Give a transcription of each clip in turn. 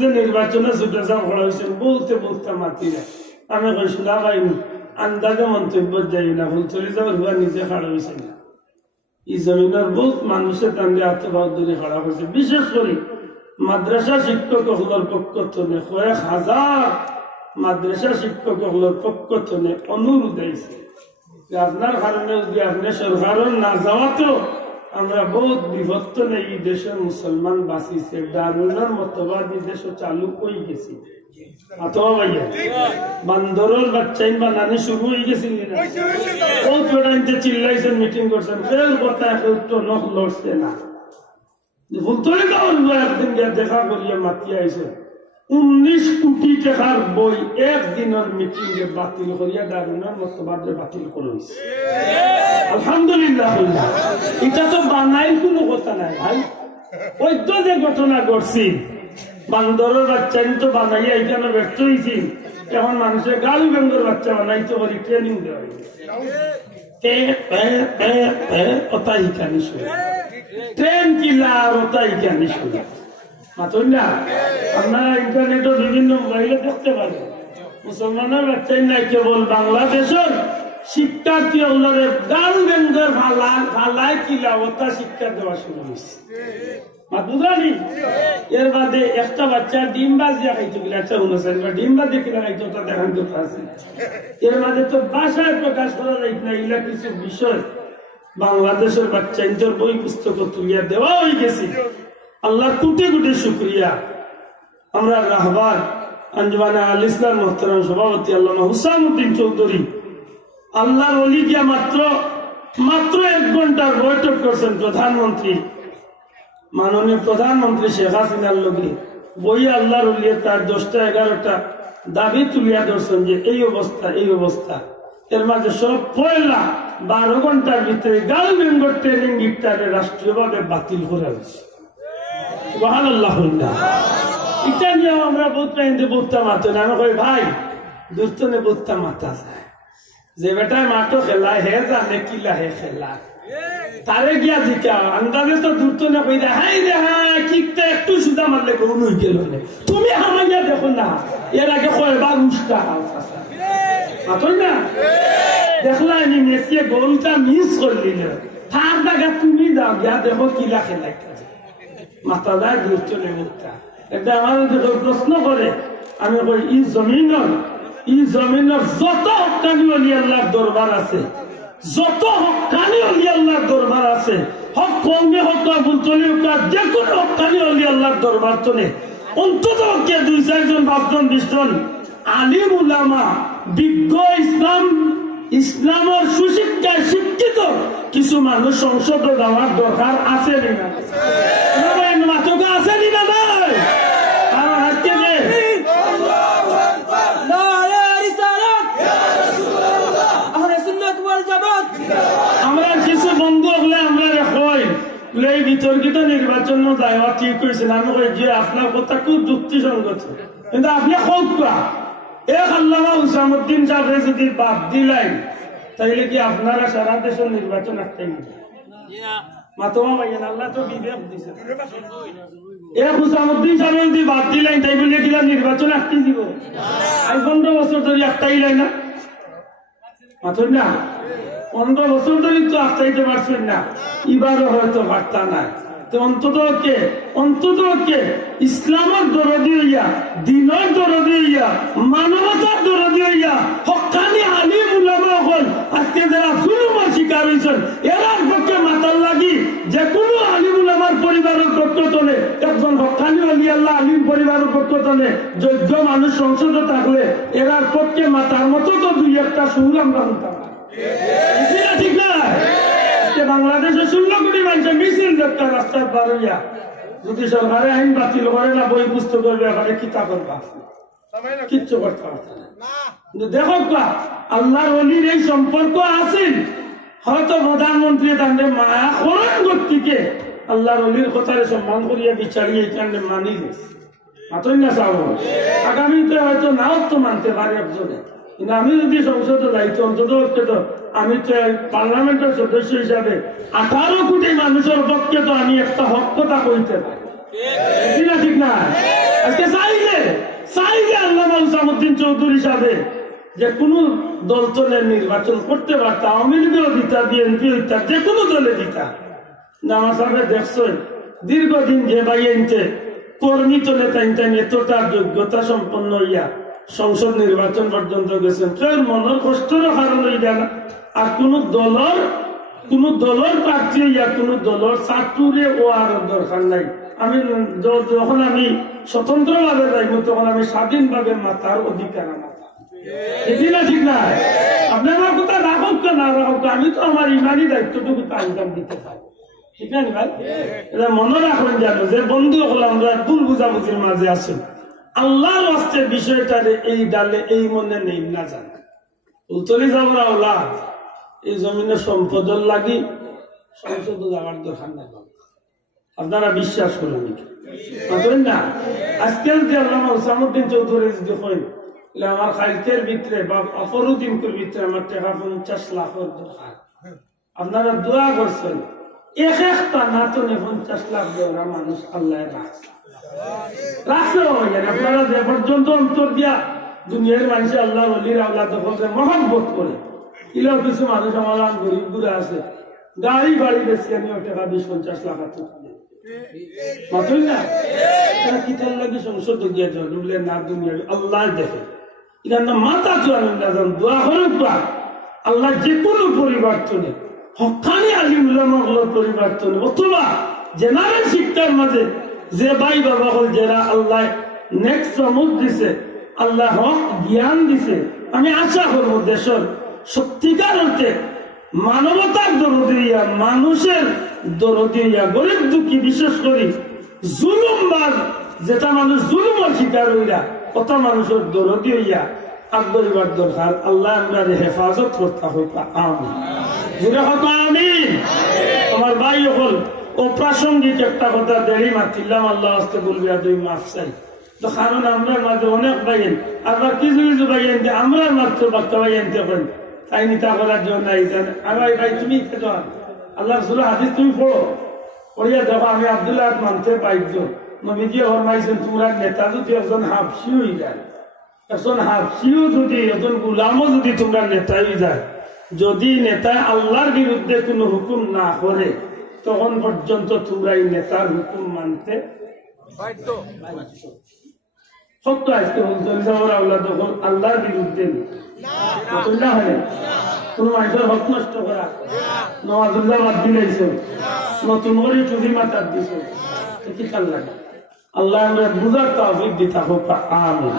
যে নির্বাচনে ছুটেছাম করা হয়েছে বলতে বলতে মাতিরা আমি কইছিলাম ভাই আন্দাজে মন্তব্য যাই না ফুলতলি যাওয়ার হুয়া নিজে খাড়া হয়েছে না এই জমিনের বহুত মানুষের টান্ডে আত্মবাহী খাড়া হয়েছে বিশেষ করে মাদ্রাসা শিক্ষক হলোর পক্ষ থেকে কয়েক হাজার মাদ্রাসা শিক্ষক হলোর পক্ষ থেকে অনুরোধ হয়েছে আপনার কারণে যদি আপনি সরকারের না যাওয়াতেও আমরা বহুত বিভক্ত নেই এই দেশের মুসলমান বাঁচিছে দারুণের মতবাদী দেশ চালু হয়ে গেছি বান্দরের বাচ্চাই বানানি শুরু হয়ে গেছিল বহুত বেড়াইতে চিল্লাইছেন মিটিং করছেন ফের কথা একটু নখ লড়ছে না ফুলতলি যাওয়ার একদিন দেখা করিয়া মাতি আইছে 19 কোটি টাকার বই একদিনের মিটিং এ বাতিল করিয়া দারুণের মতবাদে বাতিল করে হয়েছে আলহামদুলিল্লাহ এটা তো বানাইল কোনো কথা নাই ভাই ওই তো যে ঘটনা ঘটছি বান্দরের বাচ্চা তো বানাইয়া এখানে ব্যর্থ হয়েছি এখন মানুষের গাল গঙ্গের বাচ্চা বানাইতে পারি ট্রেনিং দেওয়া ওটাই কানি শুনে ট্রেন কিলা আর ওটাই কানি শুনে মাতুন না আপনারা ইন্টারনেটে বিভিন্ন মোবাইলে দেখতে পারেন মুসলমানের বাচ্চাই নাই কেবল বাংলাদেশের শিক্ষার্থী ওনাদের গাল গঙ্গের ফালায় কিলা ওটা শিক্ষা দেওয়া শুরু হয়েছে এর বাদে একটা বাচ্চা ডিম বাজিয়া খাইতো কিনা আচ্ছা অনুসারী বা ডিম বাজে কিনা খাইতো ওটা দেখান কথা আছে এর মাঝে তো ভাষায় প্রকাশ করা যায় না এগুলা কিছু বিষয় বাংলাদেশের বাচ্চা ইন্টার বই পুস্তক তুলিয়া দেওয়া হয়ে গেছে আল্লাহর কোটি কোটি শুক্রিয়া আমরা রাহবার আঞ্জুমানে আল ইসলাম মোহতারাম সভাপতি আল্লামা হুসাইনুদ্দিন চৌধুরী আল্লাহর ওলি গিয়া মাত্র 1 ঘন্টার বৈঠক করছেন প্রধানমন্ত্রী মাননীয় প্রধানমন্ত্রী শেখ হাসিনার লগে বই আল্লাহর ওলিয়ে তার 10টা 11টা দাবি তুলিয়া ধরছেন যে এই অবস্থা এর মাঝে সব পয়লা 12 ঘন্টার ভিতরে গাল বেঙ্গল ট্রেনিং ইফতারে রাষ্ট্রীয়ভাবে বাতিল করা হয়েছে সুবহানাল্লাহ এটা নিয়ে আমরা বুঝতে মাত্র না আমি কই ভাই দুষ্টনে বুঝতে মাথা যায় যে বেটায় মাঠও খেলায় হে জানে কিলা হে খেলা তারে গিয়া জিকা আন্দাজে তো দূরত না কই হাই রে হ্যাঁ কিকটা একটু সুদা মারলে কোন হই গেল না তুমি হামাইয়া দেখো না এর আগে কয়বার উস্তা মাতন না দেখলা আমি মেসি গোলটা মিস করলি না তার জায়গা তুমি যাও গিয়া দেখো কিলা খেলা মাথা যায় দূরত নেমুতা এটা আমার প্রশ্ন করে আমি কই ই জমিনের যত হক্কানি ওলি আল্লাহর দরবার আছে যত হক্কানি ওলি আল্লাহর দরবার আছে হক কমে হক বুলতলি হোক যে কোনো হক্কানি ওলি আল্লাহর দরবার চলে অন্তত 2-4 জন 5 জন 20 জন আলিম উলামা বিজ্ঞ ইসলামের সুশিক্ষায় শিক্ষিত কিছু মানুষ সংসদে যাওয়ার দরকার আছে না মাতকা আছে না নাই আমরা কিছু বন্ধু হলে আমরা এই বিতর্কিত নির্বাচন যাওয়া ঠিক করেছেন আমি যে আপনার কথা খুব যুক্তিসঙ্গত কিন্তু আপনি হোক এক আল্লামা হুসামুদ্দিন সাহেব যদি বাদ দিলেন তাইলে কি আপনারা সারা দেশের নির্বাচন একটাই মাতমা ভাইয়েন আল্লাহ তো বিবেক দিছে এক হুসামুদ্দিন সাহেব যদি বাদ দিলেন তাই বলে কিনা নির্বাচন একটাই দিব 15 বছর ধরে একটাই লাই না মাথুর না 15 বছর ধরে তো আস্তাইতে পারছেন না এবারও হয়তো বার্তা নাই অন্তত ইসলামের দরদি হইয়া দিনের দরদি হইয়া মানবতার দরদি হইয়া হক্কানি আলিম উলামা হল আজকে যারা জুলুমের শিকার হয়েছেন এরার পক্ষে মাতাল লাগি যে কোনো আলিম উলামার পরিবারের পক্ষ তোলে একজন হক্কানি আলী আল্লাহ আলিম পরিবারের পক্ষ তোলে যোগ্য মানুষ সংসদে থাকলে এরার পক্ষে মাতার মতো তো 2-1টা সুর আমরা হতাম ঠিক না বাংলাদেশে 16 কোটি মানুষের মিছিল দেখতে রাস্তায় পার হইয়া যদি সরকারে আইন বাতিল করে না বই পুস্তকের ব্যাপারে কিতাব করবা কিচ্ছু করতে পারছে না কিন্তু দেখো আল্লাহর ওলির এই সম্পর্ক আছে হয়তো প্রধানমন্ত্রী তাদের মায়া করেন গতিকে আল্লাহর ওলির কথারে সম্মান করিয়া বিচারিয়ে এখানে মানি গেছে মাতই না চাও আগামীতে হয়তো নাও তো মানতে পারে একজনে কিন্তু আমি যদি সংসদে যাইতো অন্তত আমি তো পার্লামেন্টের সদস্য হিসাবে 18 কোটি মানুষের পক্ষে তো আমি একটা হক কথা কইতে পারি ঠিক না আজকে ওসামউদ্দিন চৌধুরী সাহেব যে কোনো দল চলে নির্বাচন করতে পারত, আওয়ামী লীগেও দিতা, বিএনপি হইতা, যে কোনো দলে দিতা। আমার সাহেব দেখছেন দীর্ঘদিন যে ভাই আনতে কর্মী চলে তাই এতটা যোগ্যতা সম্পন্ন হইয়া সংসদ নির্বাচন পর্যন্ত গেছেন, কেউ মনের কষ্টেরও কারণ হইয়া না। আর কোন দলের প্রার্থী হইয়া কোন দলের ছাত্রে ও আর দরকার নাই। আমি যখন আমি স্বতন্ত্র ভাবে যাইব তখন আমি স্বাধীনভাবে মাতার অধিকার আমার, ঠিক না? আপনি আমার কথা রাখক না রাখক, আমি তো আমার ইমানি দায়িত্বটুকু আঞ্জাম দিতে পারি, ঠিক না ভাই? এটা মনে রাখবেন জানো যে বন্ধু হল আমরা ভুল বুঝাবুঝির মাঝে আছেন, আল্লাহর হস্তে বিষয়টারে এই ডালে এই মনে নেই না জানা উতলি যাবার আওলাদ এই জমিনের সম্পদের লাগি সংসদ যাওয়ার দরকার নাই। আপনারা বিশ্বাস করেন না? আজকাল যে আল্লামা ওসামউদ্দিন চৌধুরী যদি হয় আমার খাইতের ভিতরে বা অপরুদ্দিনকুর ভিতরে আমার টাকা 50 লাখের দরকার, আপনারা দোয়া করছেন এক একটা না তো 50 লাখ দেওয়া মানুষ আল্লাহ রাখছে। আপনারা যে পর্যন্ত অন্তর দিয়া দুনিয়ার মানুষ আল্লাহ অলির আল্লাহ দখলকে মহব্বত করে, এগুলো কিছু মানুষ আমার গরিব গুলো আছে গাড়ি বাড়ি বেশি আমি টাকা 20-50 লাখ মাত্রই না কিতার লাগে সংসদ গিয়ে জন্মলে না দুনিয়া আল্লাহ দেখে এখানে মাথা চুয়ানো দোয়া হরক আল্লাহ যে কোনো পরিবর্তনে হকানি আলিম উলামাগুলোর পরিবর্তনে অথবা জেনারেল শিক্ষার মাঝে যে ভাই বাবা হল যারা আল্লাহ নেক্সট আমল দিছে, আল্লাহ হক জ্ঞান দিছে, আমি আশা করবো দেশের সত্যিকার হতে মানবতার দরদি হইয়া মানুষের দরদি হইয়া গরিব দুঃখী বিশেষ করি জুলুমবাদ যেটা মানুষ জুলুমের শিকার হইয়া কত মানুষের দরদি হইয়া আগ্রহীবার দরকার। আল্লাহ আমরা হেফাজত করতে হোক আমিন, আমিন। আমার ভাই হল অপ্রাসঙ্গিক একটা কথা দেরি মাতিলাম, আল্লাহ আস্তে বলবি দুই মাফ চাই তো, কারণ আমরা মাঝে অনেক ভাইয়েন আবার কিছু কিছু ভাইয়েন যে আমরা মাত্র বাচ্চা ভাই আনতে পারেন তাই নিতা করার জন্য আমার ভাই তুমি আল্লাহ রসুলের হাদিস তুমি পড়ো, পড়িয়া দেখো আমি আব্দুল্লাহ মানতে পাইছ নবীজি ফরমাইছেন তোমরা নেতা যদি একজন হাফসি হয়ে যায়, একজন হাফসিও যদি একজন গুলামও যদি তোমরা নেতা হয়ে যায়, যদি নেতা আল্লাহর বিরুদ্ধে কোনো হুকুম না করে তখন পর্যন্ত তোমরা এই নেতার হুকুম মানতে সত্য। আজকে আল্লাহর বিরুদ্ধে না হয় কোন মানুষের হক নষ্ট করা, নওয়াজুল্লাহ বাদ দিলেছ, নতুন করে চুরি মাতার দিছ, কি কাল লাগে? আল্লাহ আমরা বুঝার তৌফিক দিতে হোক আমিন।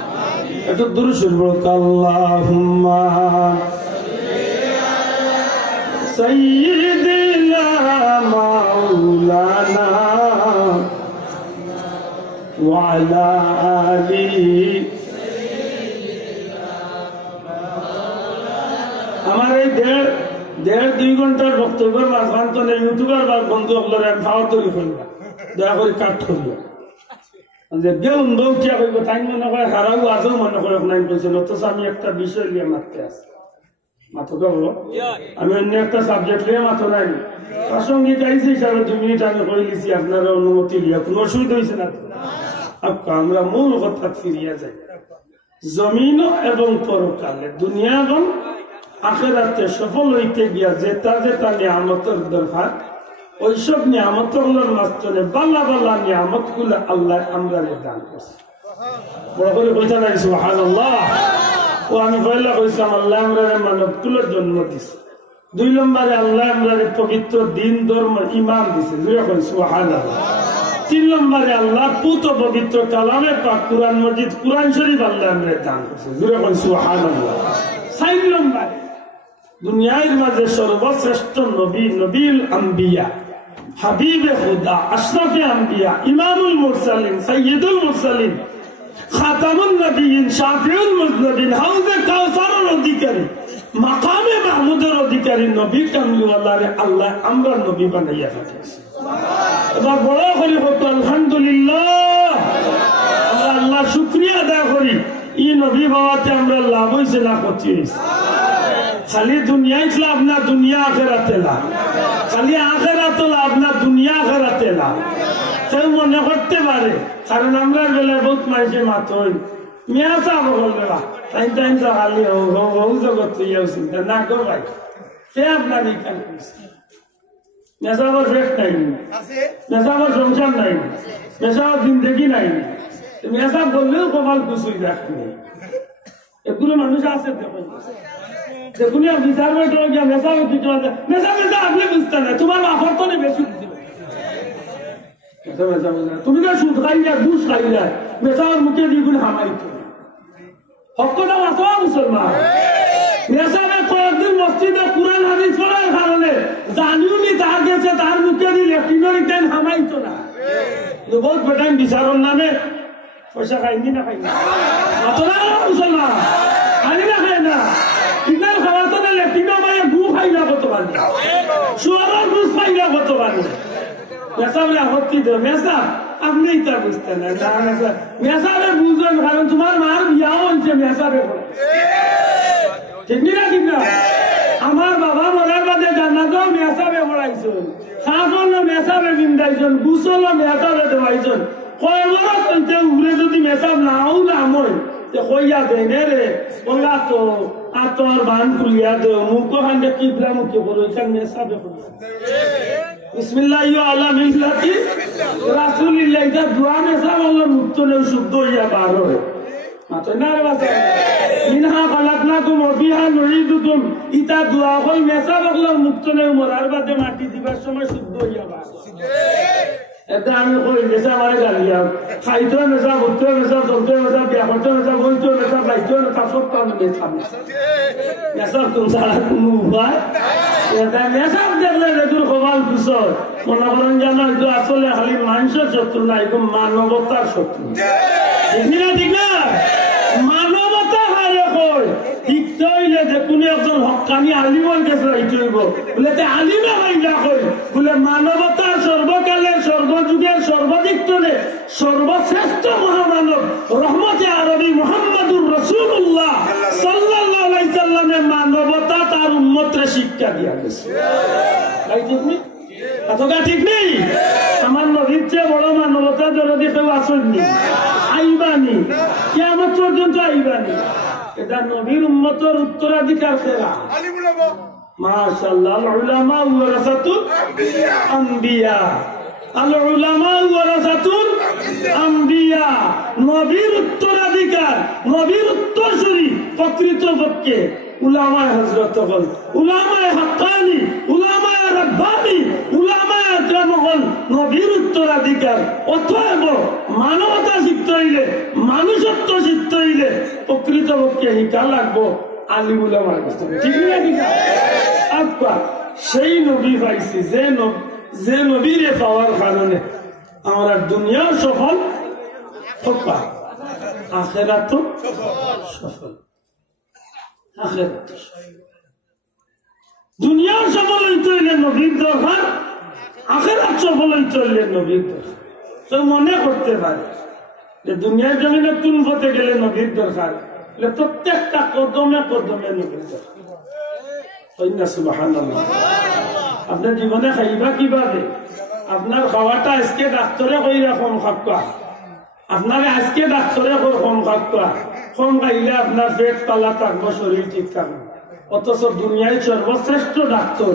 এত দূর শুনবো আল্লাহুম্মা সাইয়্যিদিনা মাওলানা ওয়া আলা আলিহি। আমার এই দেড় 2 ঘন্টার বক্তব্যের মাঝখানে ইউটিউবার বা বন্ধু আপনারা খাওয়া তৈরি করবা, দয়া করে কাট করবো যে দেউন দৌটিয়া করবো তাই মনে করে হারাও আজও মনে করে নাই বলছেন, অথচ আমি একটা বিষয় নিয়ে মারতে আসি মাথা বলো, আমি অন্য একটা সাবজেক্ট নিয়ে মাথা নাই প্রাসঙ্গিক আইসি হিসাবে 2 মিনিট আমি করে দিচ্ছি, আপনারা অনুমতি লিয়া কোনো অসুবিধা হয়েছে না? আমরা মূল কথা ফিরিয়া যাই, জমিন এবং পরকালে দুনিয়া এবং আখিরাতে সফল হইতে গিয়া যেটা নিয়ামতের দরকার ওইসব নিয়ামতগুলোর মাঝখানে বাল্লা বাল্লা নিয়ামত গুলো আল্লাহ আমরা দান করছি। বড় করে কইতা নাই সুবহানাল্লাহ। ও আমি পয়লা কইছিলাম আল্লাহ আমরা মানব কুলের জন্ম দিছে, 2 নম্বরে আল্লাহ আমরা পবিত্র দিন ধর্ম ইমান দিছে, সুবহানাল্লাহ। 3 নম্বরে আল্লাহ পুত পবিত্র কালামে পাক কুরআন মজিদ কুরআন শরীফ আল্লাহ আমরা দান করছে, সুবহানাল্লাহ। 4 নম্বরে দুনিয়ার মাঝে সর্বশ্রেষ্ঠ নবী, নবীল আম্বিয়া, হাবিবে খুদা, আশরাফে আম্বিয়া, ইমামুল মুরসালিন, সাইয়্যিদুল মুরসালিন, খাতামুন নবিয়িন, শাফিউল মুজনবিন, হাউজে কাউসারের অধিকারী, মাকামে মাহমুদের অধিকারী নবী কামলিওয়ালারে আল্লাহ আমরা নবী বানাইয়া পাঠিয়েছি। এবার বড় করে বলতো আলহামদুলিল্লাহ, আমরা আল্লাহ শুকরিয়া আদায় করি, এই নবী বাবাতে আমরা লাভ হয়েছে না ক্ষতি হয়েছে। খালি দুনিয়ায় লাভ না, দুনিয়া আখেরাতে লাভ, খালি আখেরাতে লাভ না, দুনিয়া আখেরাতে লাভ। কেউ মনে করতে পারে কারণ আমরা বেলায় বহুত মানুষে মাতই মিয়া সাহেব বলবে বা টাইম টাইম তো খালি জগৎ তুইয়াও চিন্তা না কর ভাই সে আপনার এই কাজ করছে মেসাবার ফেট নাই মেসাবার সংসার নাই মেসাবার জিন্দগি নাই মেসাব বললেও কপাল কুচুই রাখেনি এগুলো মানুষ আছে দেখুন দেখুন বিচার বইটা গিয়া মেসাব কিছু আছে মেসা মেসা আপনি বুঝতে না তোমার আফর তো বেশি বুঝবে তুমি তো সুদ খাইলা ঘুষ খাইলা মেসাবার মুখে দ্বিগুণ হামাইতো হকটা মাতো মুসলমান মেসাবে কয়েকদিন মসজিদে কুরআন হাদিস পড়ার কারণে জানিও নি তার গেছে তার মুখে দিলে লেফটিনের টাইম হামাইতো না বহুত বেটাইম বিচারের নামে পয়সা খাইনি না খাই না মাতরা মুসলমান খাইনি না খাই না ইনার খাওয়াতো না লেফটিনের মায়ে গু খাই না কত পারে শুয়ারের ঘুষ খাই না কত পারে মেসা বলে আপত্তি দেব মেসা আপনি তা বুঝতেন না মেসাবে বুঝবেন কারণ তোমার মার বিয়াও হয়েছে মেসাবে ঠিক না ঠিক না আমার বাবা মরার বাদে জান্নাতেও মেসাবে পড়াইছেন সাফল মেসাবে বিন্দাইছেন গুসল মেসাবে দেওয়াইছেন কয়বার কইতে উড়ে যদি মেসাব নাও নাম হয় তে কইয়া দেয় নে রে বললা তো আর তোর বান খুলিয়া দে মুখ হান্ডে কিবলা মুখে বলো এখান মেসাবে পড়া বিসমিল্লাহ আলা মিল্লাতি রাসূলিল্লাহ এটা দোয়া মেসাব আল্লাহ মুক্ত নে শুদ্ধ হইয়া বার হয় মাতনার বাসা ইনহা খালাকনাকুম ওয়া ফিহা নুঈদুকুম ইতা দোয়া হই মেসাব আল্লাহ মুক্ত নে মরার বাদে মাটি দিবার সময় শুদ্ধ হইয়া বার এটা আমি কই মেসা মারে গালিয়া খাইতো মেসা বলতো মেসা চলতো মেসা বিয়া করতো মেসা বলতো মেসা বাইতো মেসা সব কাম মেসা মেসা তুমি সারা কোনো উপায় এটা মেসা দেখলে রেদুর কপাল কুসর মনে করেন জানো এটা আসলে খালি মানুষের শত্রু না এটা মানবতার শত্রু ঠিক না মানবতা হারে কই শিখতে হইলে যে কোনো একজন হকানি আলিমর কাছে রাইতে হইব বলে আলিমে হইলা কই বলে মানবতার সর্বকালের সর্বযুগের সর্বাধিক তলে সর্বশ্রেষ্ঠ মহামানব রহমতে আরবি মুহাম্মদুর রাসূলুল্লাহ সাল্লাল্লাহু আলাইহি সাল্লামের মানবতা তার উম্মতরে শিক্ষা দিয়া গেছে তাই ঠিক নেই কথা ঠিক নেই আমার নবীর চেয়ে বড় মানবতা যদি কেউ আসেননি আইবানি কিয়ামত পর্যন্ত আইবানি এটা নবীর উম্মতের উত্তরাধিকার ফেরা মাশাআল্লাহ আল উলামা ওয়ারাসাতুল আম্বিয়া আল উলামা ওয়ারাসাতুল আম্বিয়া নবীর উত্তরাধিকার নবীর উত্তরসূরি প্রকৃতপক্ষে উলামায়ে হযরত হল উলামায়ে হাক্কানি উলামায়ে রাব্বানি উলামায়ে আকরাম হল নবীর উত্তরাধিকার অতএব মানবতা শিখতে হইলে মানুষত্ব শিখতে হইলে প্রকৃতপক্ষে শিক্ষা লাগবো আলিম উলামার কাছে ঠিক না ঠিক না আচ্ছা সেই নবী পাইছি যে নবীরে পাওয়ার কারণে আমরা দুনিয়া সফল হবা আখিরাত সফল দুনিয়া সফল হইতে হইলে নবীর দরকার আখিরাত সফল হইতে হইলে নবীর দরকার তো মনে করতে পারে যে দুনিয়ার জমিনে কোন পথে গেলে নবীর দরকার প্রত্যেকটা কদমে কদমে নবীর দরকার সুবহানাল্লাহ আপনার জীবনে খাইবা কিভাবে আপনার খাওয়াটা আজকে ডাক্তারে কইরা কম খাওয়া আপনার আজকে ডাক্তারে কম খাওয়া কম খাইলে আপনার পেট পালা থাকবো শরীর ঠিক থাকবে অথচ দুনিয়ায় সর্বশ্রেষ্ঠ ডাক্তার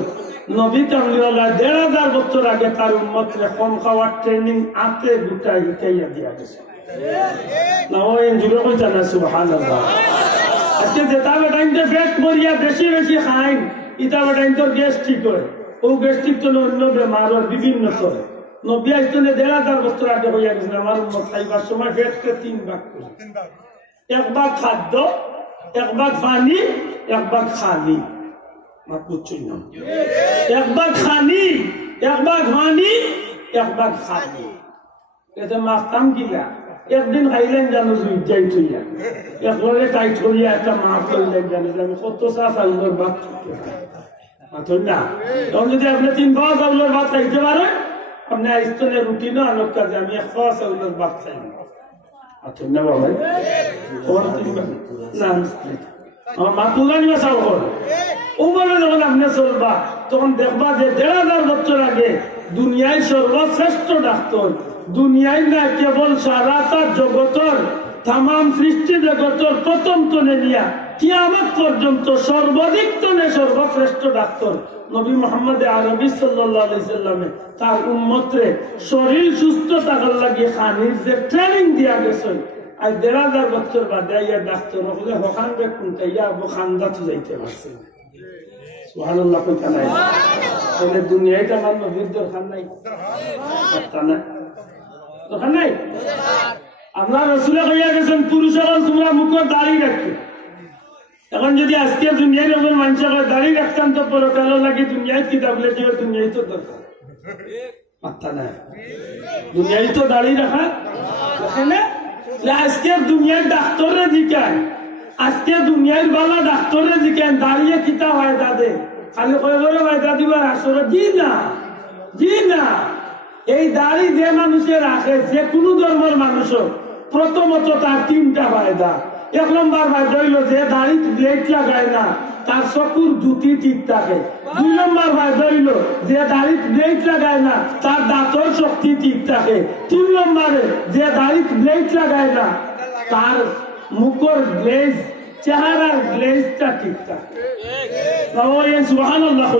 নবী কামলিওয়ালা ১,৫০০ বছর আগে তার উম্মতরে কম খাওয়ার ট্রেনিং আতে গুটাই শিখাইয়া দিয়া গেছে না ওই জুড়ে কইতা না সুবহানাল্লাহ আজকে যেটা বেটাইনতে পেট ভরিয়া বেশি বেশি খাই ইটা বেটাইন তোর গ্যাস ঠিক হয় ও গ্যাস ঠিক তো অন্য বেমার বিভিন্ন চলে নবী আইতনে ১,৫০০ বছর আগে হইয়া গেছে আমার উম্মত খাইবার সময় পেটকে ৩ ভাগ করে এক ভাগ খাদ্য এক ভাগ পানি এক ভাগ খালি মাত বুঝছই না এক ভাগ খালি এক ভাগ পানি এক ভাগ খালি এটা মাফতাম কিলা একদিন খাইলেন জানো জুইটাই থইয়া একবারে টাইট করিয়া একটা মাছ করলেন জানো আমি কত চা চাউলের ভাত মাথর না তখন যদি আপনি ৩ পাওয়া চাউলের ভাত খাইতে পারেন আপনি আইস্তনের রুটিনও আলোক কাজে আমি ১ পাওয়া চাউলের ভাত খাই আচ্ছা না বাবা না আমার মা তুলা নিবা চাও কর ও বলে যখন আপনি চলবা তখন দেখবা যে ১,৫০০ বছর আগে দুনিয়ায় সর্বশ্রেষ্ঠ ডাক্তার দুনিয়ায় না কেবল সারাটা জগতের তামাম সৃষ্টি জগতের প্রথম তনে নিয়া কিয়ামত পর্যন্ত সর্বাধিক তনে সর্বশ্রেষ্ঠ ডাক্তার নবী মুহাম্মদ আরবি সাল্লাল্লাহু আলাইহি সাল্লামে তার উম্মতরে শরীর সুস্থ থাকার লাগি খানির যে ট্রেনিং দিয়া গেছে আজ ১,৫০০ বছর বাদে ইয়া ডাক্তার হলে হখান বে কোনটা ইয়া খান্দা তো যাইতে পারছে সুবহানাল্লাহ কইতা নাই তাহলে দুনিয়াটা আমার নবীর দরকার নাই দরকার নাই আল্লাহ রাসূল কইয়া গেছেন পুরুষরা তোমরা মুখে দাড়ি রাখো এখন যদি আজকে দুনিয়ার ওপর মানুষের দাড়ি রাখতাম তো পরকাল লাগে দুনিয়ায় কিতাব লেখে দুনিয়ায় তো দরকার মাথা নাই দুনিয়ায় তো দাড়ি রাখা না আজকে দুনিয়ার ডাক্তাররা জিজ্ঞায় আজকে দুনিয়ার বালা ডাক্তাররা জিজ্ঞান দাঁড়িয়ে কিতাব হয় দাদে খালি কয়ে ভাইদা দিবার আসলে জি না এই দাড়ি যে মানুষের রাখে যে কোনো ধর্মের মানুষ প্রথমত তার 3টা ফায়দা 1 নম্বর ফায়দা হইল যে দাড়ি ব্লেড লাগায় না তার চকুর জুতি ঠিক থাকে 2 নম্বর ফায়দা হইল যে দাড়ি ব্লেড লাগায় না তার দাঁতর শক্তি ঠিক থাকে 3 নম্বরে যে দাড়ি ব্লেড লাগায় না তার মুখের গ্লেজ চেহারার গ্লেজটা ঠিক থাকে সুবহানাল্লাহ।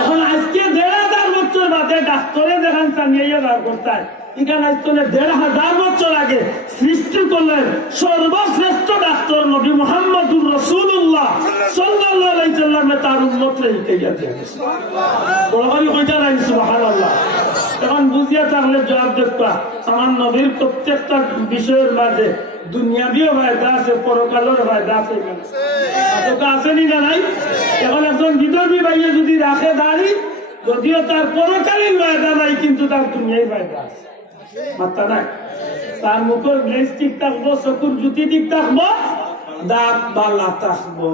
এখন আজকে ১,৫০০ বছর বাদে ডাক্তারে দেখান চালিয়ে বার করতে এখানে আজকে ১,৫০০ বছর আগে সৃষ্টি করলেন সর্বশ্রেষ্ঠ ডাক্তার নবী মুহাম্মদুর রাসূলুল্লাহ সাল্লাল্লাহু আলাইহি সাল্লামে তার উম্মতরে হিদায়াত দিয়েছে বড় করে কইতা নাই সুবহানাল্লাহ। এখন বুঝিয়া থাকলে জবাব দেখবা আমার নবীর প্রত্যেকটা বিষয়ের মাঝে দুনিয়াবিও ফায়দা আছে পরকালের ফায়দা আছে আসেনি না নাই। এখন একজন বিধর্মী ভাইয়ে যদি রাখে দাড়ি যদিও তার পরকালীন ফায়দা নাই কিন্তু তার দুনিয়ায় ফায়দা আছে মাথা নাই তার মুখের গ্লেজ ঠিক থাকবো চকুর জুতি ঠিক থাকবো দাঁত বালা থাকবো।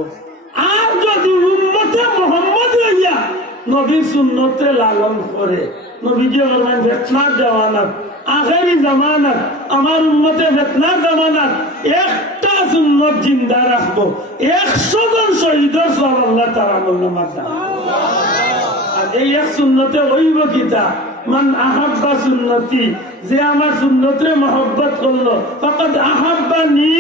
আর যদি উম্মতে মুহাম্মদ হইয়া নবীর সুন্নতে লালন করে নবীজি ফরমান ফিতনার জামানাত আখেরি জামানাত আমার উম্মতে ফিতনার জামানাত একটা সুন্নত জিন্দা রাখবো 100 জন শহীদের সওয়াব আল্লাহ তাআলা আমলনামাত দান। আর এই এক সুন্নতে হইব কিতা মান আহাব্বা সুন্নতি যে আমার সুন্নতে মহব্বত করলো ফাকাদ আহাব্বানি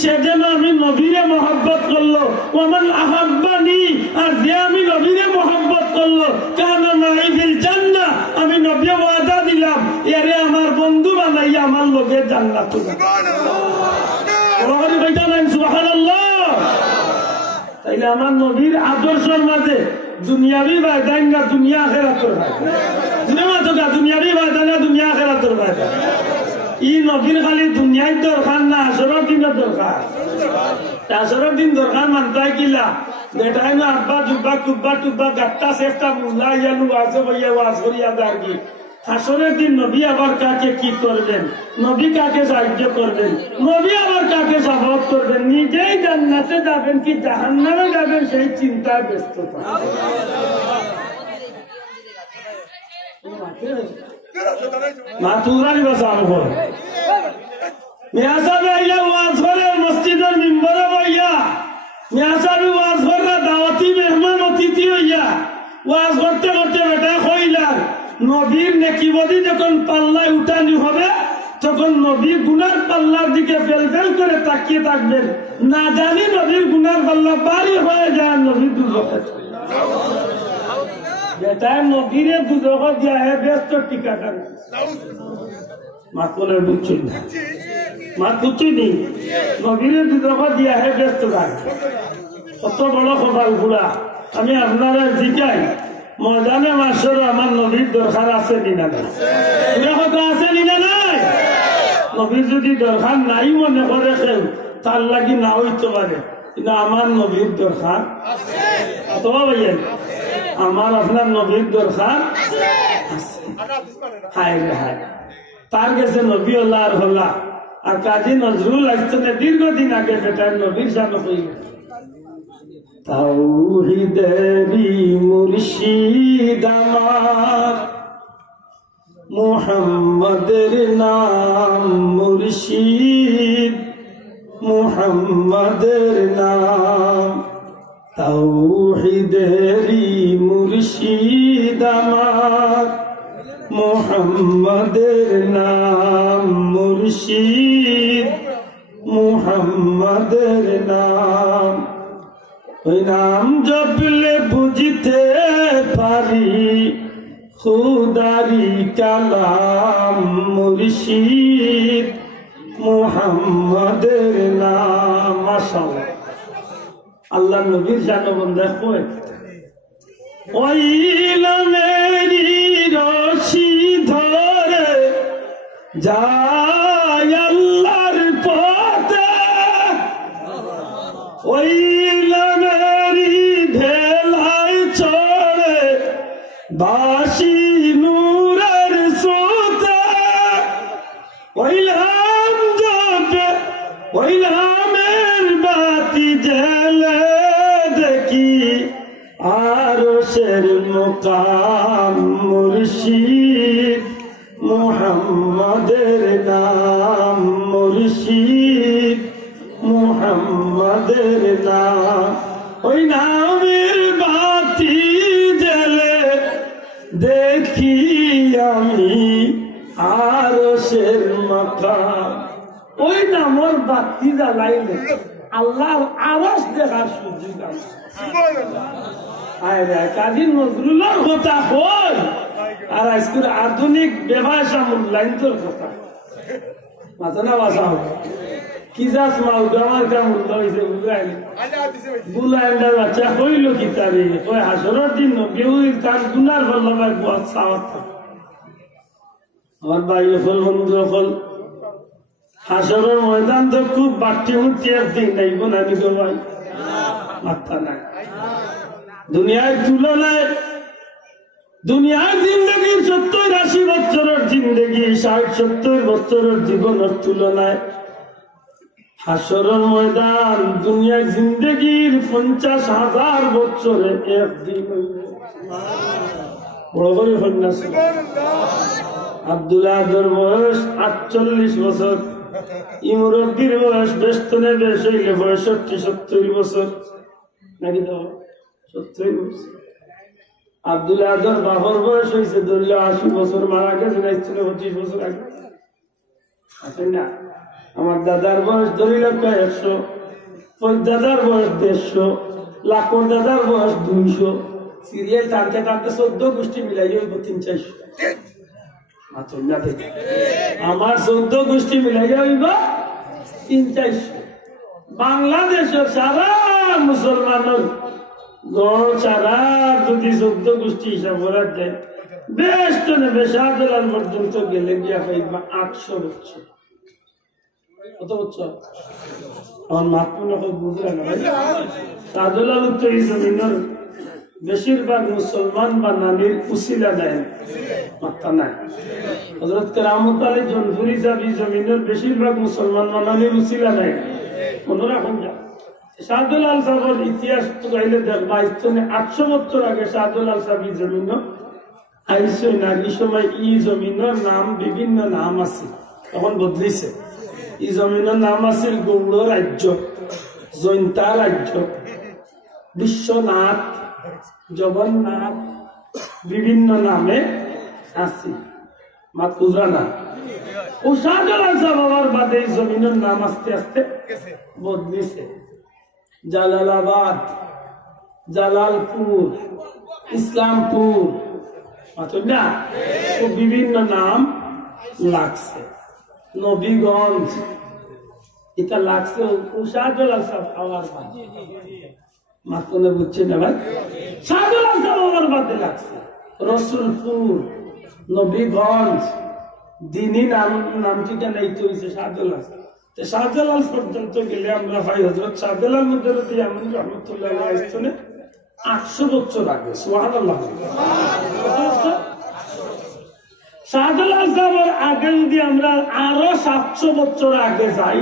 সে যেন আমি নবীরে মহব্বত করলো ওমান আহাব্বানি আর যে আমি নবীরে মহব্বত করলো কানা মাই ফিল জান্নাহ আমি নবী ওয়াদা দিলাম এরে আমার বন্ধু বানাইয়া আমার লগে জান্নাতে সুবহানাল্লাহ ওরে কইতা নাই সুবহানাল্লাহ। তাইলে আমার নবীর আদর্শের মাঝে দুনিয়াবি ফায়দা না দুনিয়া আখিরাতের ফায়দা দুনিয়াবি ফায়দা না দুনিয়া আখিরাতের ফায়দা। ই নবীর খালি দুনিয়ায় দরকার না আসরের দিনের দরকার আসরের দিন দরকার মানতাই কিলা বেটাই না আব্বা জুব্বা কুব্বা টুব্বা গাত্তা চেষ্টা মুল্লা ইয়ানু আছে ভাইয়া ওয়াজ করিয়া যার কি হাসরের দিন নবী আবার কাকে কি করবেন নবী কাকে সাহায্য করবেন নবী আবার কাকে সাফাত করবেন নিজেই জান্নাতে যাবেন কি জাহান্নামে যাবেন সেই চিন্তায় ব্যস্ত মাতুরানি বাসাম হয় মিয়া সাহেব আইলা ওয়াজ করে মসজিদের মিম্বরে বইয়া মিয়া সাহেব ওয়াজ করে দাওয়াতি মেহমান অতিথি হইয়া ওয়াজ করতে করতে বেটা কইলার নবীর নেকিবদি যখন পাল্লায় উঠানি হবে তখন নবী গুনার পাল্লার দিকে ফেল ফেল করে তাকিয়ে থাকবেন না জানি নবীর গুনার পাল্লা বাড়ি হয়ে যায় নবী দুজকে বেটায় নবীরে দুজকে দিয়া হে ব্যস্ত টিকাটা মাতলের বুঝছি না মাত বুঝছি নি নবীরে দুজকে দিয়া হে ব্যস্ত থাকে কত বড় কপাল ঘুরা। আমি আপনারা জিজ্ঞাই ময়দানে মাসের আমার নবীর দরকার আছে নিনা নাই কথা আছে নিনা নাই। নবীর যদি দরকার নাই মনে করে কেউ তার লাগি না হইতে পারে কিন্তু আমার নবীর দরকার অথবা ভাইয়ের আমার আপনার নবীর দরকার হায় রে হায় তার কাছে নবী হল্লা আর হল্লা আর কাজী নজরুল আসতে দীর্ঘদিন আগে বেটার নবীর সামনে হইল তাওহীদেরি মুর্শিদ আমার মুহাম্মাদের নাম মুর্শিদ মুহাম্মাদের নাম তাওহীদেরি মুর্শিদ আমার মুহাম্মাদের নাম মুর্শিদ মুহাম্মাদের নাম। ওই নাম জপলে বুঝিতে পারি খুদারি কালাম, মুর্শিদ মুহাম্মাদের নাম। মাশাআল্লাহ, আল্লাহ নবীর জানবন্দা কয় ওই ইলমেরি রশি ধরে যায় আল্লাহর পথে, ওই ইলমেরি ভেলায় চড়ে বাসি নূরের স্রোতে, ওই নাম জপে ওই নামের বাতি জ্বেলে দেখি আরশের মুকাম, মুর্শিদ মুহাম্মাদের নাম, মুর্শিদ মুহাম্মাদের নাম। ওই নামের বাতি জ্বেলে দেখি আমি আরশের মুকাম। ওই নামের বাতি জ্বালাইলে আল্লাহর আরশ দেখার সুযোগ আছে। কাজী নজরুলের কথা হল আর আজকের আধুনিক ব্যবসা মূল্যায়নের কথা মাথা না বাসা হবে কি যাস মাল আমার কাম মূল্য হয়েছে বুলাইন্ডার বাচ্চা হইল কি তারে ওই হাসরের দিন কেউর তার গুনার ফল আমার ভাই হল বন্ধু হল হাসরের ময়দান তো খুব বাট্টি মুটি একদিন নাই আমি তো ভাই মাথা নাই। দুনিয়ার তুলনায় দুনিয়ার জিন্দগির 70-80 বছরের জিন্দগি 60-70 বছরের জীবনের তুলনায় হাসরের ময়দান দুনিয়ার জিন্দগির 50,000 বছরে একদিন। বড় বড় সন্ন্যাস আব্দুল্লাহর বয়স 48 বছর, ইমরুদ্দির বয়স বেষ্টনে বেশ হইলে 65-70 বছর নাকি তো 70 বছর। আব্দুল্লাহর বাবার বয়স হয়েছে ধরল 80 বছর, মারা গেছে 25 বছর আগে। আছেন না? আমার দাদার বয়স ধরিল 100, দাদার বয়স 150, লাখর দাদার বয়স 200, সিরিয়াল টানতে টানতে 14 গোষ্ঠী মিলাই 300-400। আমার 14 গোষ্ঠী মিলাই হইব 300-400। বাংলাদেশের সারা মুসলমানের গড় ছাড়া যদি 14 গোষ্ঠী হিসাব করা যায় বেশ তো নেবে শাহজালাল পর্যন্ত গেলে গিয়া পাইবা 800 বছর। কত বছর? আমার মাতৃ বুঝলে না ভাই, শাহজালাল তো এই জমিনের বেশিরভাগ মুসলমান বা নানির উসিলা দেয় মাত্রা নাই। হযরত কেরামত আলী জনপুরি সাহেব জমিনের বেশিরভাগ মুসলমান বা নানির উসিলা দেয়। মনে রাখুন যা শাহজালাল সাহেবের ইতিহাস তো গাইলে দেখবা 800 বছর আগে শাহজালাল সাহেব জমিন আইসে না। এই সময় ই জমিনের নাম বিভিন্ন নাম আছে, তখন বদলিছে। এই জমিনের নাম আছিল গৌড় রাজ্য, জৈন্তা রাজ্য, বিশ্বনাথ, জগন্নাথ, বিভিন্ন নামে আছে। মাতুজা না ও শাহজালাল সাহেব বাবার বাদে এই জমিনের নাম আস্তে আস্তে বদলিছে। জালালাবাদ, জালালপুর, ইসলামপুর, না ও বিভিন্ন নাম লাগছে। নবীগঞ্জ এটা লাগছে ও শাহজালাল সাহেব আমার বাদে। মাতনে বুঝছে না ভাই, শাহজালাল সাহেব আমার বাদে লাগছে। রসুলপুর, নবীগঞ্জ, দিনী নাম ঠিকানা এই তো হয়েছে শাহজালাল। শাহজালাল পর্যন্ত গেলে আমরা ভাই হযরত শাহজালাল মুদাররতি আমিন রাহমাতুল্লাহ আলাইহি 800 বছর আগে। সুবহানাল্লাহ। শাহজালাল সাহেবের আগে যদি আমরা আরো 700 বছর আগে যাই,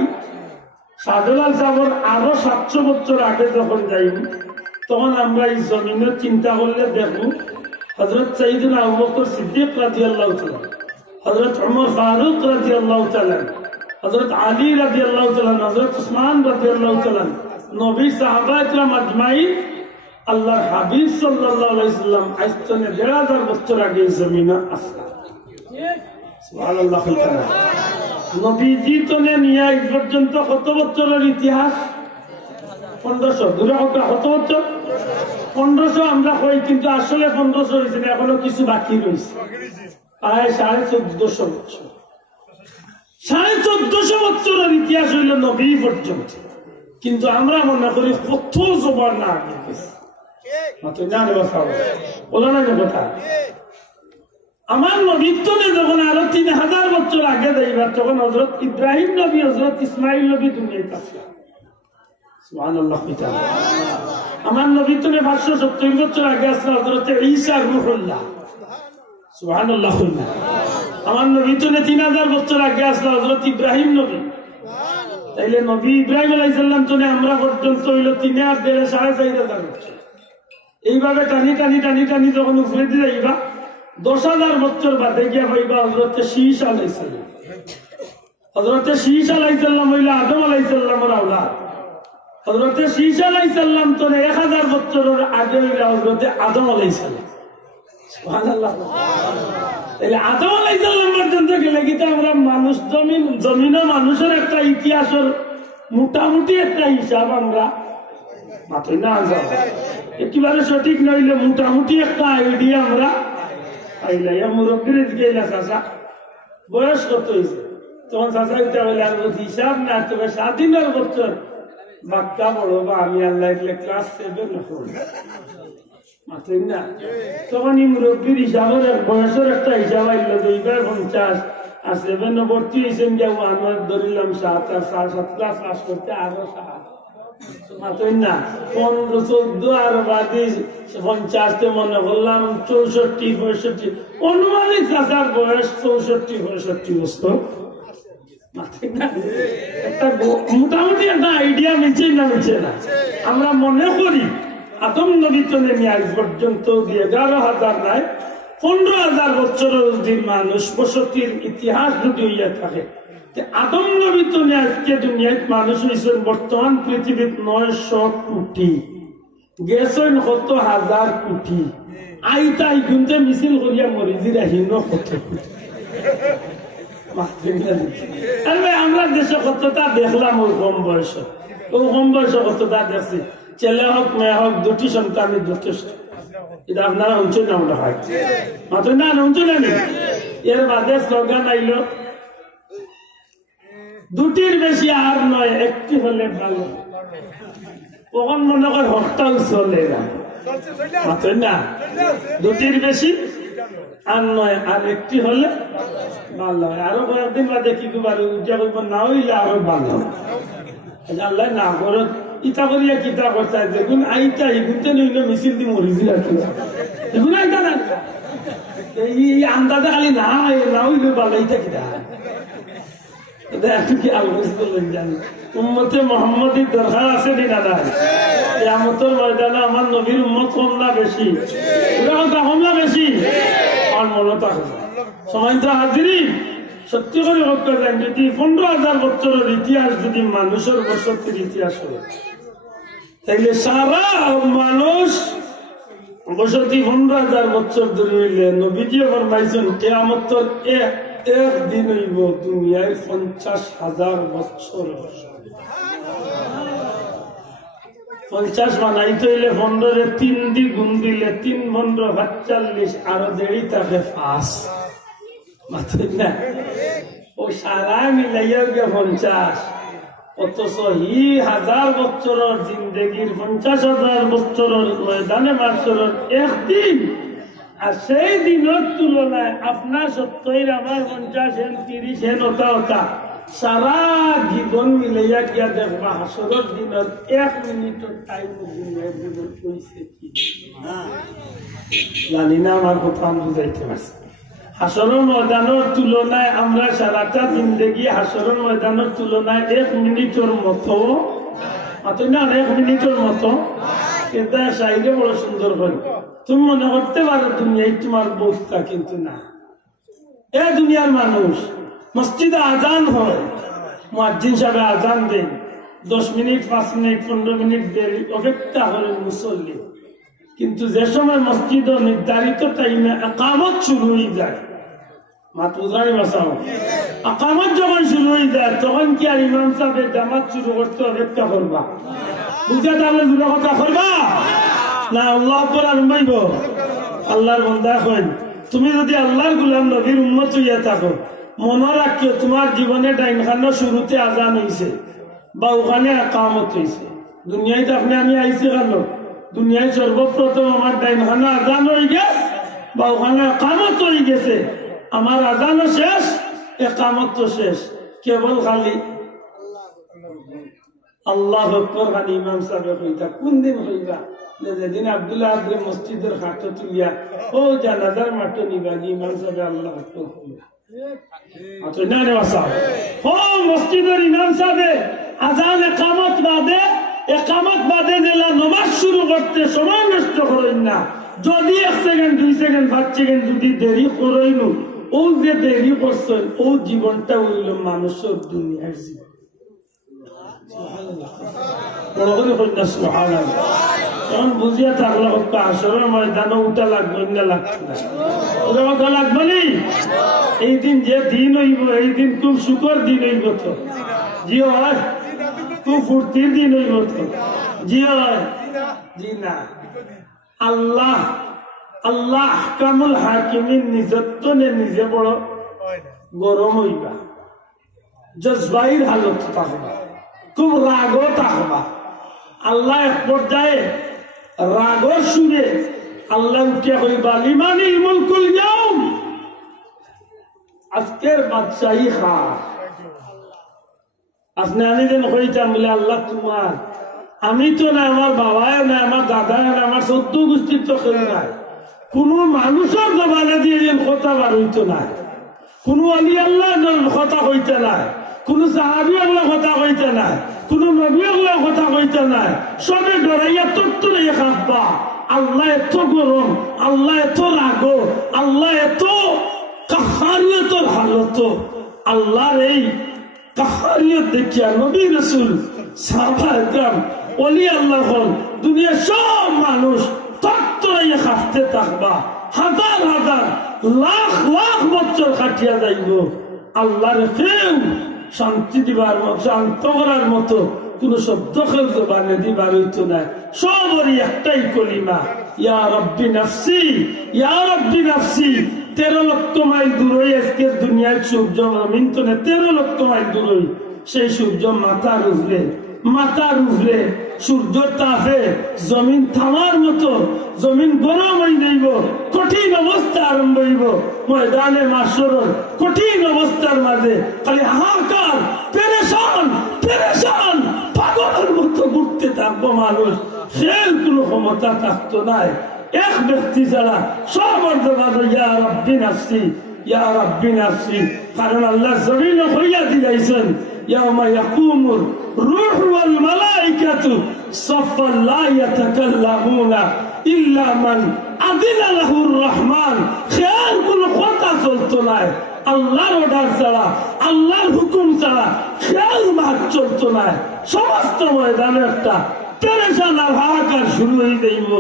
শাহজালাল সাহেবের আরো 700 বছর আগে যখন যাই তখন আমরা এই জমিনে চিন্তা করলে দেখব হযরত সাইয়েদনা আবু বকর সিদ্দিক রাদিয়াল্লাহু তাআলা, হযরত ওমর ফারুক রাদিয়াল্লাহু তাআলা, হযরত আলী রাদিয়াল্লাহু তাআলা, হযরত উসমান রাদিয়াল্লাহু তাআলা, নবী সাহাবা ইকরাম আজমাইন, আল্লাহর হাবিব সাল্লাল্লাহু আলাইহি সাল্লাম আজ থেকে 1500 বছর আগে জমিনে আসলেন। সুবহানাল্লাহ। নবীজি তনে নিয়ে এই পর্যন্ত কত বছরের ইতিহাস? 1500। দূরে কত বছর? 1500 আমরা কই, কিন্তু আসলে 1500 হয়েছে না, এখনো কিছু বাকি রয়েছে, প্রায় 1450 বছর। 1450 বছরের ইতিহাস হইল নবী পর্যন্ত, কিন্তু আমরা মনে করি কত জবান না আগে গেছে। কথা আমার নবীত্বনে যখন আরো 3000 বছর আগে যাইবার, তখন হযরত ইব্রাহিম নবী, হযরত ইসমাইল নবী দুনিয়াতে আসলেন। সুবহানাল্লাহ। আমার নবীত্বনে 570 বছর আগে আসলেন হযরত ঈসা রূহুল্লাহ। সুবহানাল্লাহ। আমার নবীত্বনে 3000 বছর আগে আসলেন হযরত ইব্রাহিম নবী। তাইলে নবী ইব্রাহিম আলাইহিস সালাম তনে আমরা পর্যন্ত হইল 3 আর 4.5 বছর। এইভাবে টানি টানি টানি টানি যখন উপরে দিয়ে যাইবা 10,000 বছর বাদে গিয়া পাইবা হযরত শীশ আলাইহিস সালাম। হযরত শীশ আলাইহিস সালাম হইল আদম আলাইহিস সালামের আওলাদ। হযরত শীশ আলাইহিস সালাম তো 1000 বছরের আগে হইল হযরত আদম আলাইহিস সালাম। সুবহানাল্লাহ। তাহলে আদম আলাইহিস সালাম পর্যন্ত গেলে কিন্তু আমরা মানুষ জমিন মানুষের একটা ইতিহাসের মোটামুটি একটা হিসাব আমরা মাথায় না যাব, একেবারে সঠিক নইলে মোটামুটি একটা আইডিয়া আমরা পাইলাই। মুরব্বীর গেলা চাচা বয়স কত হয়েছে, তখন চাচা উঠে বলে আর হিসাব না, তবে 7 বছর বাক্কা বড় বা আমি আল্লাহ ক্লাস 7 মাথায় না, তখন এই মুরব্বীর হিসাবের বয়সের একটা হিসাব আইল 250 আর 7 ভর্তি হয়েছেন যে আমার ধরিলাম 7 আর 7 ক্লাস পাস করতে আরো 7 মাথায় না 15 14 আর বাদে 50 মনে করলাম 64 65 অনুমানিক চাচার বয়স 64 65 বছর। মাথায় না একটা মোটামুটি একটা আইডিয়া মিছে না মিছে না। আমরা মনে করি আদম নবী তো নেমে আজ পর্যন্ত 11,000 নাই 15,000 বছরের যদি মানুষ বসতির ইতিহাস যদি হইয়া থাকে, আদম নবী তো আজকে দুনিয়ায় মানুষ হয়েছেন বর্তমান পৃথিবীর 900 কোটি, গেছেন কত হাজার কোটি, আইতাই গুনতে মিছিল করিয়া মরিজির আহিন কত কোটি। আমরা দেশে কতটা দেখলাম ওই কম বয়স, ওই কম বয়স কতটা দেখছি, ছেলে হোক মেয়ে হোক দুটি সন্তানের যথেষ্ট। এটা আপনারা অঞ্চল না মনে হয় মাত্র না অঞ্চল আনি। এর বাদে স্লোগান আইল দুটির বেশি আর নয়, একটি হলে ভালো। কখন মনে কর হরতাল চলে না, মাত্র না দুটির বেশি আর নয়, আর একটি হলে ভালো হয়। আরো কয়েকদিন বাদে কি পারো উদযাপন না হইলে আরো ভালো আল্লাহ না করো ইটা করিয়া কিতা করতে দেখুন আইটা এগুনতে নইলে মিছিল দি মরিছিল এগুলো আইতা না এই আন্দাজে খালি না না হইলে ভালো এইটা কিতা একটু কি আলোচনা জানি উম্মতে মোহাম্মদীর দরকার আছে না না কিয়ামতের ময়দানে আমার নবীর উম্মত কম না বেশি, কম না বেশি আর মনে থাকে সময়টা হাজিরিন সত্যি করে বলতে যান যদি 15,000 বছরের ইতিহাস যদি মানুষের বসতির ইতিহাস হয়, তাইলে সারা মানুষ বসতি 15,000 বছর ধরে হইলে নবীজি ফরমাইছেন কিয়ামতের একদিন হইব দুনিয়ায় 50,000 বছর। 50 বানাইতে হইলে 15 3 দি গুণ দিলে 3 15 45 আরো দেরি থাকে 5 মাত্র না ও সারা মিলাইয়া গিয়ে 50, অথচ 1000 বছরের জিন্দগির 50,000 বছরের ময়দানে মাসরের একদিন, আর সেই দিনের তুলনায় আপনার 70 আমার 50 30 ওটা ওটা সারা জীবন মিলাইয়া গিয়া দেখবা হাসরের দিনের 1 মিনিটের টাইম হয়েছে কি জানি না। আমার কথা আমি বুঝাইতে পারছি। হাসরের ময়দানের তুলনায় আমরা সারাটা জিন্দগি হাসরের ময়দানের তুলনায় 1 মিনিটের মতো মাত্র না 1 মিনিটের মতো এটা সাইডে বড় সুন্দর হয়। তুমি মনে করতে পারো দুনিয়ায় তোমার বোধটা, কিন্তু না। এ দুনিয়ার মানুষ মসজিদে আজান হয়, মুয়াজ্জিন সাহেব আজান দেন, 10 মিনিট 5 মিনিট 15 মিনিট দেরি অপেক্ষা করেন মুসল্লি, কিন্তু যে সময় মসজিদ নির্ধারিত টাইমে ইকামত শুরু হয়ে যায় মাত বুঝানি বাসাও আকামত যখন শুরু হয়ে যায় তখন কি আর ইমাম সাহেব জামাত শুরু করতে অপেক্ষা করবা বুঝা তাহলে দুটো কথা করবা না আল্লাহ আকবার আরম্ভ আল্লাহর বান্দা হন তুমি যদি আল্লাহর গোলাম নবীর উম্মত হইয়া থাকো মনে রাখিও তোমার জীবনে ডাইনখানা শুরুতে আজান হয়েছে বা ওখানে আকামত হয়েছে দুনিয়ায় তো আপনি আমি আইসি কেন দুনিয়ায় সর্বপ্রথম আমার ডাইনখানা আজান হয়ে গেছে বা ওখানে আকামত হয়ে গেছে আমার আজানও শেষ একামত শেষ কেবল খালি আল্লাহ আকবার খালি ইমাম সাহেব হইতা কোন দিন হইবা যেদিন আব্দুল্লাহ আব্দুল মসজিদের খাটো তুলিয়া ও জানাজার মাঠ নিবানি ইমাম সাহেব আল্লাহ আকবার হইবা আচ্ছা না রে বাসা ও মসজিদের ইমাম সাহেব আজান একামত বাদে জেলা নামাজ শুরু করতে সময় নষ্ট করেন না যদি 1 সেকেন্ড 2 সেকেন্ড 5 সেকেন্ড যদি দেরি করেন ও যে দেরি করছেন ও জীবনটা হইল মানুষের দুনিয়ার জীবন তখন বুঝিয়া থাকলে আসরের ময়দানে উঠা লাগবে না লাগছে না কথা লাগবে নি এই দিন যে দিন হইব এই দিন খুব সুখর দিন হইব তো জি হয় খুব ফুর্তির দিন হইব তো জি হয় জি না আল্লাহ আল্লাহ আহকামুল হাকিমিন নিজত্বনে নিজে বড় গরম হইবা জজবাইর হালত থাকবা খুব রাগও থাকবা আল্লাহ এক পর্যায়ে রাগর শুনে আল্লাহ উঠে হইবা লিমানিল মুলকুল ইয়াউম আজকের বাদশাহী খাস আপনি আমি যেন হইতাম বলে আল্লাহ তোমার আমি তো না আমার বাবায় না আমার দাদায় না আমার 14 গোষ্ঠীর তো কেউ নাই কোন মানুষের জবানে দিয়ে কথা বার হইতো না কোন আলী আল্লাহ কথা হইতে নাই কোন সাহাবি আল্লাহ কথা হইতে নাই কোন নবী আল্লাহ কথা হইতে নাই সবে ডরাইয়া তত্তরাইয়া খাবা আল্লাহ এত গরম আল্লাহ এত রাগ আল্লাহ এত কাহারিয়তের হালত আল্লাহর এই কাহারিয়ত দেখিয়া নবী রাসূল সাহাবা একরাম ওলি আল্লাহ হল দুনিয়ার সব মানুষ তত্তরাইয়া খাটতে থাকবা হাজার হাজার লাখ লাখ বছর খাটিয়া যাইব আল্লাহর কেউ শান্তি দিবার মতো শান্ত করার মতো কোন শব্দ কেউ জবানে দিবার হইতো না সবরই একটাই কলিমা ইয়া রব্বি নাফসি ইয়া রব্বি নাফসি 13 লক্ষ মাইল দূরে আজকের দুনিয়ার সূর্য জমিন তো না 13 লক্ষ মাইল দূরে সেই সূর্য মাথার উপরে সূর্য তাপে জমিন থামার মতো জমিন গরম হয়ে যাইব কঠিন অবস্থা আরম্ভ হইব ময়দানে মাশরুর কঠিন অবস্থার মাঝে খালি হাহাকার পেরেশান পাগলের মতো ঘুরতে থাকবো মানুষ সেই কোনো ক্ষমতা থাকতো নাই এক ব্যক্তি ছাড়া সবার জবাব ইয়া রব্বি নাফসি ইয়া রব্বি নাফসি কারণ আল্লাহ জমিন হইয়া দিলাইছেন يوم يقوم الروح والملائكة صفا لا يتكلمون إلا من أذن له الرحمن خيال كل خطأ سلطنائي আল্লাহর অর্ডার ছাড়া আল্লাহর হুকুম ছাড়া খেয়াল মাঠ চলতো না সমস্ত ময়দানে একটা পেরেশান আর হাহাকার শুরু হয়ে যাইব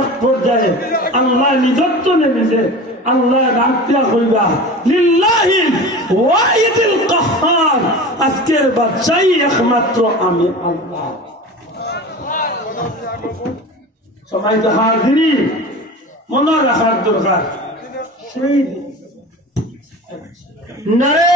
এক পর্যায়ে আল্লাহ নিজত্ব নেমেছে আল্লাহ ডাক্তার হইবা লিল্লাহিল ওয়াহিদুল কাহ্হার আজকের বাদশাহী একমাত্র আমি আল্লাহ সবাই তো হাজির মনে রাখার দরকার সেই নারে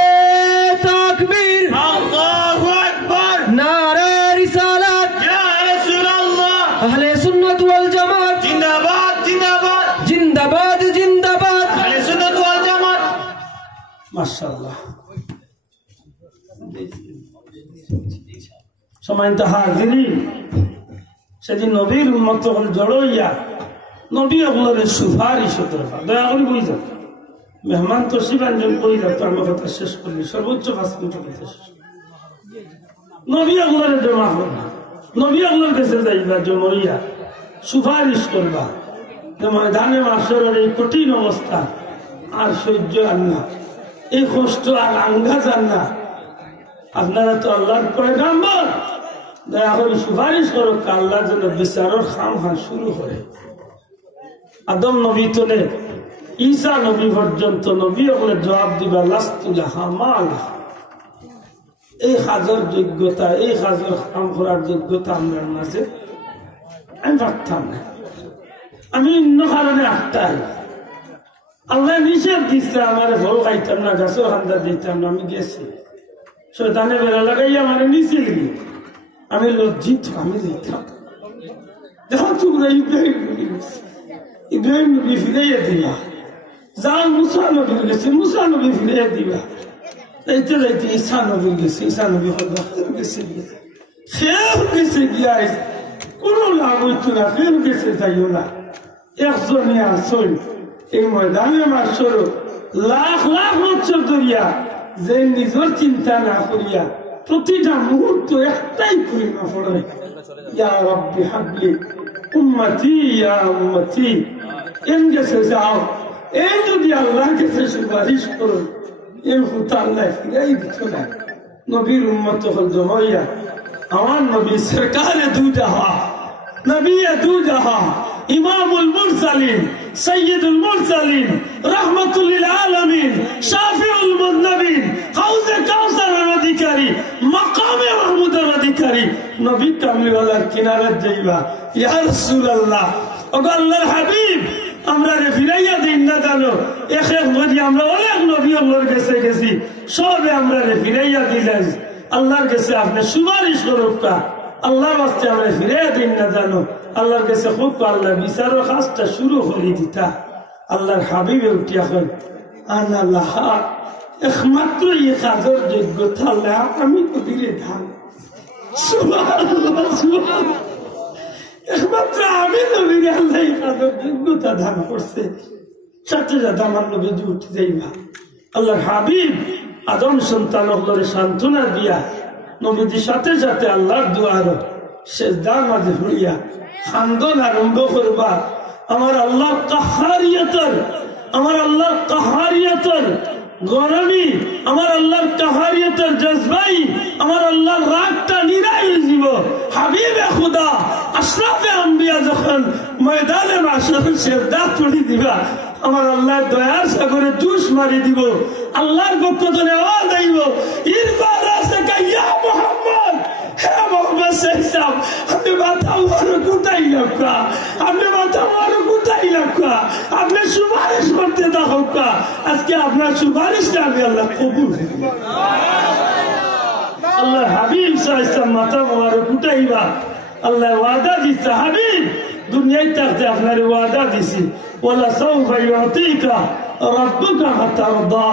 তাকবীর আল্লাহু আকবার নারে রিসালাত ইয়া রাসূলুল্লাহ আহলে সুন্নাত ওয়াল জামাত জিন্দাবাদ জিন্দাবাদ জিন্দাবাদ জিন্দাবাদ আহলে সুন্নাত ওয়াল জামাত মাশাআল্লাহ সম্মানিত হাজিরিন সেদিন নবীর উম্মত হল জড়ইয়া নবী আপনাদের সুপারিশ তরফা দয়া করে বই যাক মেহমান তো শিবাঞ্জন বই যাক আমার কথা শেষ করলি সর্বোচ্চ 5 মিনিট কথা শেষ নবী আপনাদের জমা করবা নবী আপনার কাছে যাইবা জমরিয়া সুপারিশ করবা যে ময়দানে মাসরের এই কঠিন অবস্থা আর সহ্য আর না এই কষ্ট আর আঙ্গা যান না আপনারা তো আল্লাহর পয়গাম্বর দয়া করে সুপারিশ করো আল্লাহর জন্য বিচারের খাম শুরু করে আদম নবী তোলে ঈসা নবী পর্যন্ত নবী হলে জবাব দিবা লাস্তু লাহা মা লাহা। এই হাজার যোগ্যতা, এই হাজার কাম করার যোগ্যতা আমার মাঝে আমি পারতাম না। আমি অন্য কারণে আটটাই আল্লাহ নিষেধ দিচ্ছে আমার ফল খাইতাম না, গাছের হান্দা দিতাম না। আমি গেছি শয়তানে বেড়া লাগাই আমার নিচে গিয়ে আমি লজ্জিত, আমি দিতাম। দেখো তোমরা ইব্রাহিম নবী গেছে, ইব্রাহিম নবী ফিরাইয়া দিবা। যাও মুসা নবীর গেছে, মুসা নবী ফিরাইয়া দিবা। যাইতে যাইতে ঈসা নবীর গেছে, ঈসা নবী গেছে খেয়ে গেছে গিয়া কোনো লাভ হইতো না, খেয়ে গেছে যাইও না। একজনে আসল এই ময়দানে মারছর লাখ লাখ বছর ধরিয়া যে নিজের চিন্তা না করিয়া প্রতিটা মুহূর্ত একটাই করি না পড়ে ইয়া রাব্বি হাবলি উম্মতি ইয়া উম্মতি। এম গেছে যাও, এই যদি আল্লাহর কাছে সুপারিশ করো এর হুতা আল্লাহ ফিরাই দিত না। নবীর উম্মত হল জমাইয়া আমার নবী সরকারে দু জাহা, নবী দু জাহা, ইমামুল মুরসালিন, সৈয়দুল মুরসালিন, রাহমাতুল লিল আলামিন, শাফিউল মুযনিবিন, হাউজে কাউসারের অধিকারী, মাকামে মাহমুদের অধিকারী নবী কামলিওয়ালার কিনারে যাইবা। ইয়া রাসূলুল্লাহ, ওগো আল্লাহর হাবিব, আমরা রে ফিরাইয়া দিন না জানো এক এক বলি আমরা অনেক নবী আল্লাহর কাছে গেছি, সবে আমরা রে ফিরাইয়া দিলাই আল্লাহর কাছে আপনি সুপারিশ করুকা। আল্লাহর বাস্তে আমরা ফিরাইয়া দিন না জানো আল্লাহর কাছে খুব আল্লাহ বিচারও কাজটা শুরু করে দিতা। আল্লাহর হাবিবে উঠিয়া হয় আনা লাহা, একমাত্র এই কাজের যোগ্যতা আল্লাহ আমি তো দিলে ধান। সুবহানাল্লাহ, সুবহানাল্লাহ, একমাত্র আমি নবীর আল্লাহ এই কাজের যোগ্যতা দান করছে। সাথে সাথে আমার নবী উঠে যাইবা। আল্লাহর হাবিব আদম সন্তান হলরে সান্ত্বনা দিয়া নবীজির সাথে সাথে আল্লাহর দুয়ার সেজদার মাঝে হইয়া খান্দন আরম্ভ করবা। আমার আল্লাহ কাহারিয়তর, আমার আল্লাহ কাহারিয়তর গরমি, আমার আল্লাহর কাহারিয়তর জজবাই, আমার আল্লাহর রাগটা নিরাই যাব। হাবিবে খুদা আশরাফে আম্বিয়া যখন ময়দানে মাশার সেজদা পড়ি দিবা, আমার আল্লাহ দয়ার সাগরে জুস মারি দিব। আল্লাহর পক্ষ থেকে আওয়াজ আইব, ইরফা রাসাকা ইয়া মুহাম্মদ, হে মুহাম্মদ সাল্লাল্লাহু, আপনি মাথা মারো কোথায় লাগা, আপনি মাথা মারো কোথায় লাগা, আপনি সুপারিশ করতে দাও কা। আজকে আপনার সুপারিশটা আমি আল্লাহ কবুল করব। আল্লাহ হাবিব সাল্লাল্লাহু মাথা মারো কোথায়বা। আল্লাহ ওয়াদা দিছে, হাবিব দুনিয়ায় থাকতে আপনার ওয়াদা দিছি, ওয়ালা সাউফা ইউতিকা রাব্বুকা ফাতারদা।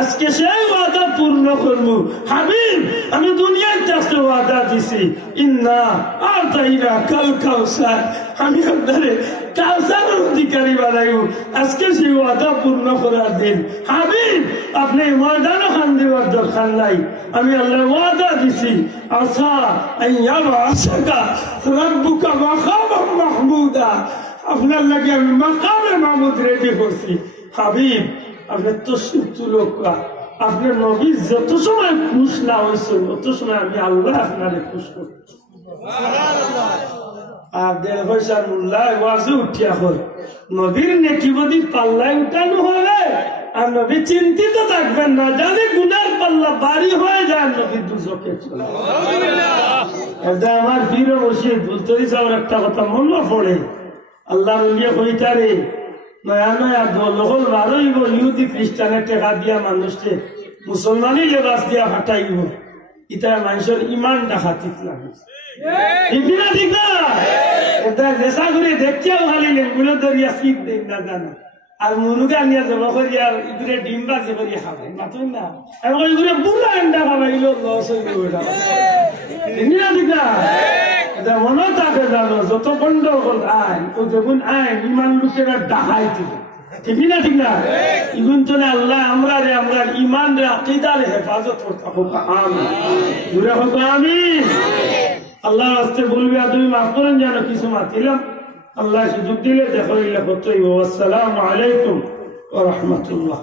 আজকে সেই ওয়াদা পূর্ণ করব। হাবিব আমি দুনিয়ায় থাকতে ওয়াদা দিছি, ইন্না আতাইনা কাল কাউসার, আমি আপনারে কাউসারের অধিকারী বানাইব। আজকে সেই ওয়াদা পূর্ণ করার দিন। হাবিব আপনি ওয়াদানো খান দেওয়ার দরকার নাই, আমি আল্লাহ ওয়াদা দিছি, আসা আইয়াবা আশাকা রাব্বুকা মাকামান মাহমুদা, আপনার লাগে আমি মাকামে মাহমুদ রেডি করছি। হাবিব আপনার তশরিফ তুলক, আপনার নবী যত সময় খুশ না হয়েছে তত সময় আমি আল্লাহ আপনারে খুশ করছি। আর দেড় পয়সার মূল্যা ওয়াজে উঠিয়া হয় নবীর নেকি বদি পাল্লায় উঠানো হবে আর নবী চিন্তিত থাকবেন না, জানে গুনার পাল্লা বাড়ি হয়ে যায় নবীর দুজকে চলে। আমার বীর বসিয়ে বলতে আমার একটা কথা মনে পড়ে, আল্লাহ বলিয়া কইতারে নয়া নয়া দলহল বারইব, ইহুদি খ্রিস্টানের টেকা দিয়া মানুষকে মুসলমানই লেবাস দিয়া হাঁটাইব, ইটা মানুষের ইমান ডাকাতিত লাগে। ঠিক না? ঠিক না? এটা নেশা করে দেখিয়াও খালি লেগুলো ধরিয়া শিখ দিন না জানো, আর মুরুগা নিয়ে জমা করি আর ইগুলো ডিম বাজি করি খাবে মাতুন না, এবং ইগুলো বুলা আন্ডা খাবাইল লস হইব। ঠিক না? ঠিক না? এটা মনে থাকে জানো, যত গন্ডগোল আইন ও যখন আইন ইমান লোকেরা ডাকাই দিবে। ঠিক না? ঠিক না? ইগুন চলে আল্লাহ আমরা রে আমরা ইমান রে আকীদার হেফাজত করতে হবে। আমিন, জুড়ে হোক আমিন। আল্লাহ রাস্তে বলবি আর তুমি মাফ করেন জানো কিছু মাতিলাম, আল্লাহ সুযোগ দিলে দেখো। আসসালামু আলাইকুম ওয়া রাহমাতুল্লাহ।